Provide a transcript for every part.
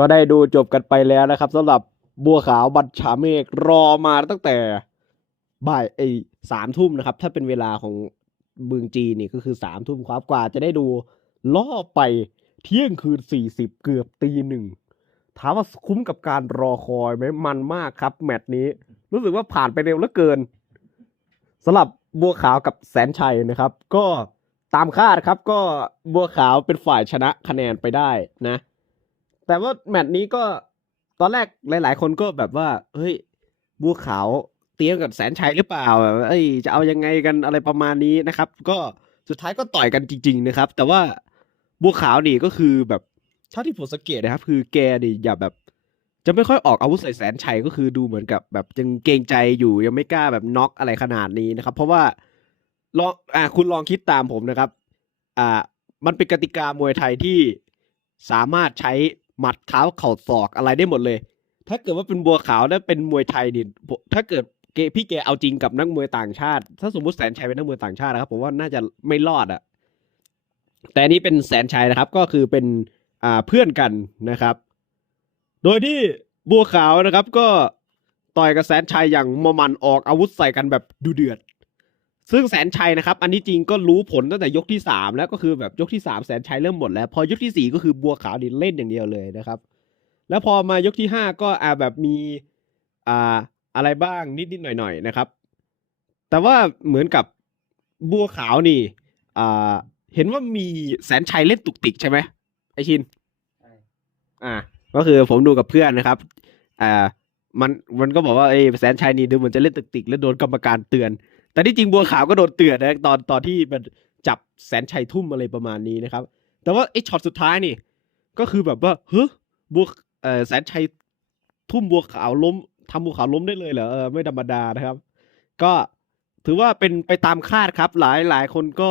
ก็ได้ดูจบกันไปแล้วนะครับสำหรับบัวขาวบัญชาเมฆรอมาตั้งแต่บ่ายไอ้สามทุ่มนะครับ ถ้าเป็นเวลาของเมืองจีนนี่ก็คือสามทุ่มครับกว่าจะได้ดูล่อไปเที่ยงคืนสี่สิบเกือบตีหนึ่งถามว่าคุ้มกับการรอคอยไหมมันมากครับ แมตช์นี้ รู้สึกว่าผ่านไปเร็วเหลือเกินสำหรับบัวขาวกับแสนชัยนะครับ ก็ตามคาดครับก็บัวขาวเป็นฝ่ายชนะคะแนนไปได้นะ แต่ว่าแมตช์นี้ก็ตอนแรกหลาย ๆ คนก็แบบว่า เฮ้ย บัวขาวเตรียมกับแสนชัยหรือเปล่าแบบเอ้ยจะเอายังไงกันอะไรประมาณนี้นะครับ ก็สุดท้ายก็ต่อยกันจริง ๆ นะครับ แต่ว่าบัวขาวนี่ก็คือแบบเท่าที่ผมสังเกตนะครับ คือแกนี่อย่าแบบ จะไม่ค่อยออกอาวุธใส่แสนชัยก็คือดูเหมือนกับแบบยังเกรงใจอยู่ยังไม่กล้าแบบน็อกอะไรขนาดนี้นะครับ เพราะว่าลองอ่าคุณลองคิดตามผมนะครับ อ่า มันเป็นกติกามวยไทยที่สามารถใช้ หมัดเท้าเข่าศอกอะไรได้หมดเลย ถ้าเกิดว่าเป็นบัวขาวแล้วเป็นมวยไทยนี่ถ้าเกิดเกพี่แกเอาจริงกับนักมวยต่างชาติ ถ้าสมมติแสนชัยเป็นนักมวยต่างชาตินะครับ ผมว่าน่าจะไม่รอดอะแต่นี้เป็นแสนชัยนะครับ ก็คือเป็นอ่าเพื่อนกันนะครับ โดยที่บัวขาวนะครับก็ต่อยกับแสนชัยอย่างมมันออกอาวุธใส่กันแบบดูเดือด ซึ่งแสนชัยนะครับ อันนี้จริงก็รู้ผลตั้งแต่ยกที่สามแล้วก็คือแบบยกที่สามแสนชัยเริ่มหมดแล้ว พอยกที่สี่ก็คือบัวขาวนี่เล่นอย่างเดียวเลยนะครับ แล้วพอมายกที่ห้าก็อ่าแบบมีอ่าอะไรบ้างนิดๆหน่อยๆนะครับ แต่ว่าเหมือนกับบัวขาวนี่อ่าเห็นว่ามีแสนชัยเล่นตุกติกใช่ไหมไอชินอ่า ก็คือผมดูกับเพื่อนนะครับอ่ามันมันก็บอกว่าเอ้ยแสนชัยนี่ดูเหมือนจะเล่นตึกติกแล้วโดนกรรมการเตือน แต่ที่จริงบัวขาวก็โดนเตือนนะตอนตอนที่มันจับแสนชัยทุ่มอะไรประมาณนี้นะครับ แต่ว่าไอ้ช็อตสุดท้ายนี่ ก็คือแบบว่าเฮ้ยบัวเออแสนชัยทุ่มบัวขาวล้มทำบัวขาวล้มได้เลยเหรอเออไม่ธรรมดานะครับ ก็ถือว่าเป็นไปตามคาดครับ หลายหลายคนก็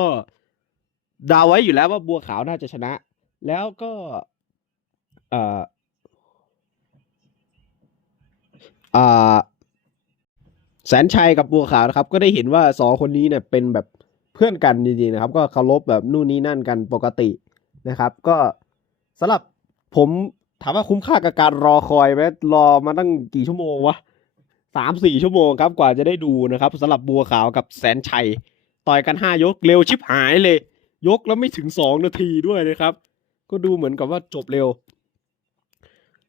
เดาไว้อยู่แล้วว่าบัวขาวน่าจะชนะ แล้วก็เอ่ออ่า แสนชัยกับบัวขาวนะครับ ก็ได้เห็นว่าสองคนนี้เนี่ยเป็นแบบเพื่อนกันจริงๆนะครับ ก็เคารพแบบนู่นนี่นั่นกันปกตินะครับ ก็สำหรับผมถามว่าคุ้มค่ากับการรอคอยไหมรอมาตั้งกี่ชั่วโมงวะสามสี่ชั่วโมงครับกว่าจะได้ดูนะครับสำหรับบัวขาวกับแสนชัย ต่อยกันห้ายกเร็วชิบหายเลย ยกแล้วไม่ถึงสองนาทีด้วยนะครับ ก็ดูเหมือนกับว่าจบเร็ว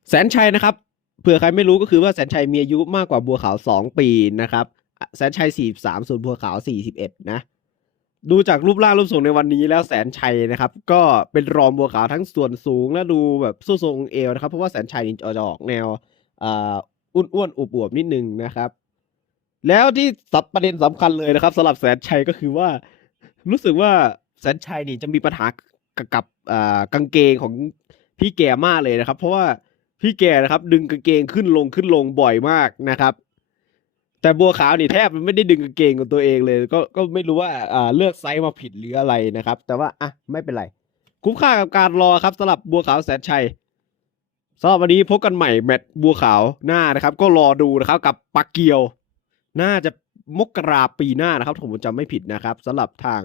แสนชัยนะครับ เผื่อใครไม่รู้ก็คือว่าแสนชัยมีอายุมากกว่าบัวขาวสองปีนะครับ แสนชัยสี่สามส่วนบัวขาวสี่สิบเอ็ดนะ ดูจากรูปร่างรูปทรงในวันนี้แล้วแสนชัยนะครับ ก็เป็นรองบัวขาวทั้งส่วนสูงและดูแบบสู้ทรงเอวนะครับ เพราะว่าแสนชัยนี่จะออกแนวอ่าอ้วนๆอวบๆนิดนึงนะครับ แล้วที่สับประเด็นสำคัญเลยนะครับสำหรับแสนชัยก็คือว่า รู้สึกว่าแสนชัยนี่จะมีปัญหากับกบอ่ากางเกงของพี่แกมากเลยนะครับ เพราะว่า พี่แกนะครับดึงกางเกงขึ้นลงขึ้นลงบ่อยมากนะครับ แต่บัวขาวนี่แทบไม่ได้ดึงกางเกงของตัวเองเลย ก็ก็ไม่รู้ว่าอ่าเลือกไซส์มาผิดหรืออะไรนะครับ แต่ว่าอะไม่เป็นไร คุ้มค่ากับการรอครับสำหรับบัวขาวแสนชัยสำหรับวันนี้พบกันใหม่แมตช์บัวขาวหน้านะครับ ก็รอดูนะครับกับปักเกียว น่าจะมกราปีหน้านะครับผมจำไม่ผิดนะครับสำหรับทาง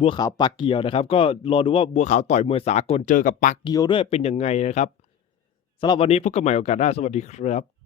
บัวขาวปากเกียวนะครับ ก็รอดูว่าบัวขาวต่อยมวยสากลเจอกับปากเกียวด้วยเป็นยังไงนะครับ สำหรับวันนี้พบกันใหม่โอกาสหน้าสวัสดีครับ